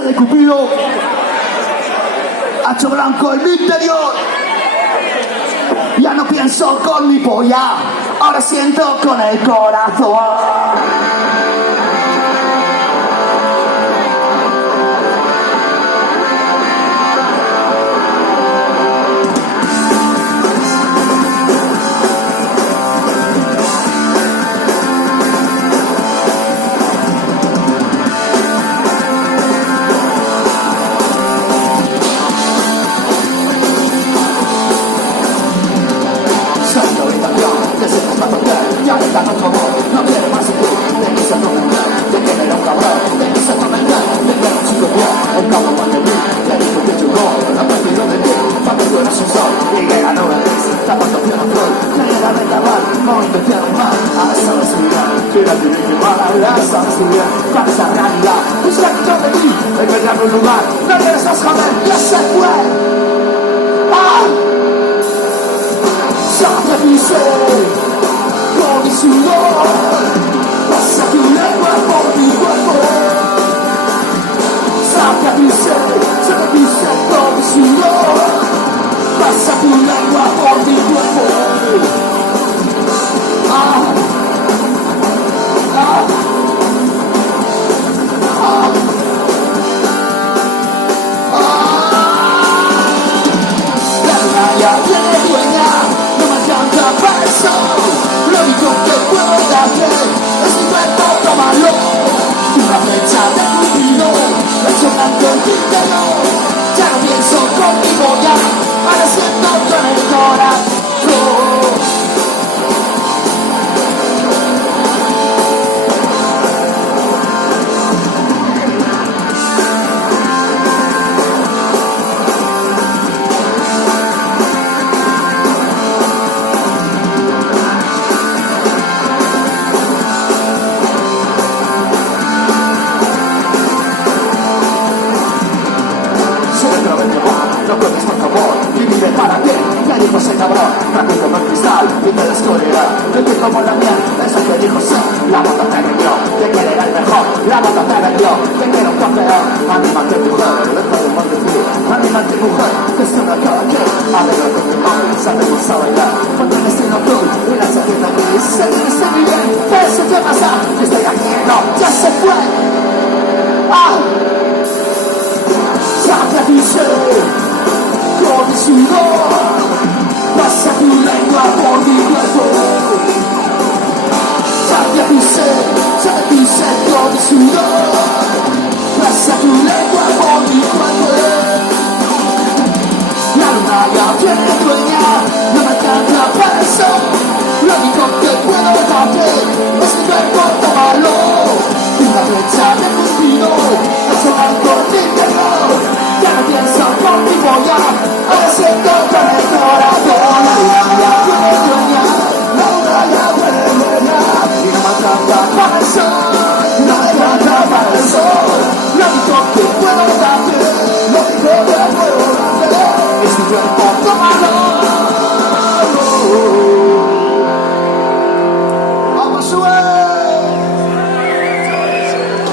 de Cupido, hacho blanco en mi interior. Ya no pienso con mi polla, ahora siento con el corazón. Ya me está con tu amor, no quiero más que tú. Te quise atormentar, te quiero un cabrón. Te quise atormentar, te quiero un chico bien. El cabrón de mí, te dijo que chugó. No perdido de mí, papi tú eres un sol. Y que la nube es, tapando piano flor. Que era de cabal, no inventaron mal. A esa velocidad, que la tiene que parar. A esa velocidad, para esa realidad. Busca que yo de mí, encontrarme un lugar. No quieres más joder, ya se fue. ¡Ah! Sacrificio. Con mi sudor, pasa tu lengua por mi cuerpo. Sacrificio con mi sudor, pasa tu lengua por mi cuerpo. Ah, ah, ah, la luna ya tiene dueña, no me alcanza para el sol. Lo único que puedo darte es mi cuerpo, tómalo. Una flecha de Cupido, hecho blanco en tu interior. Ya no pienso conmigo ya, ahora siento con el corazón. No puedes por favor, y vive para bien. Ya dijo ese cabrón, rápido como el cristal y te descubrirá. Yo que como la miel, eso que dijo sí. La moto te vendió, que quiere el mejor. La moto te vendió, que quiere un campeón. Anímate mujer, deja de mal de ti. Anímate mujer, que es una cada quien. Alegro con mi madre, sabemos a bailar. Porque el destino tú y la sabienda gris. Se tiene que muy bien, pero eso te pasa. Yo estoy aquí, no, ya se fue. ¡Ah! Sacrificio. Con mi sudor, pasa tu lengua por mi cuerpo. Sacrifice con mi sudor, pasa tu lengua por mi cuerpo. La luna ya tiene dueña, no me alcanza para el sol. Lo único que puedo darte es mi cuerpo, tómalo. Una flecha de Cupido, hecho blanco en mi interior. Ya no pienso conmigo ya, ahora siento con el corazón. La luna ya tiene dueña, la luna ya tiene dueña. Y no me alcanza para el sol, no me alcanza para el sol. Lo único que puedo darte, lo único que puedo darte es mi cuerpo, tómalo.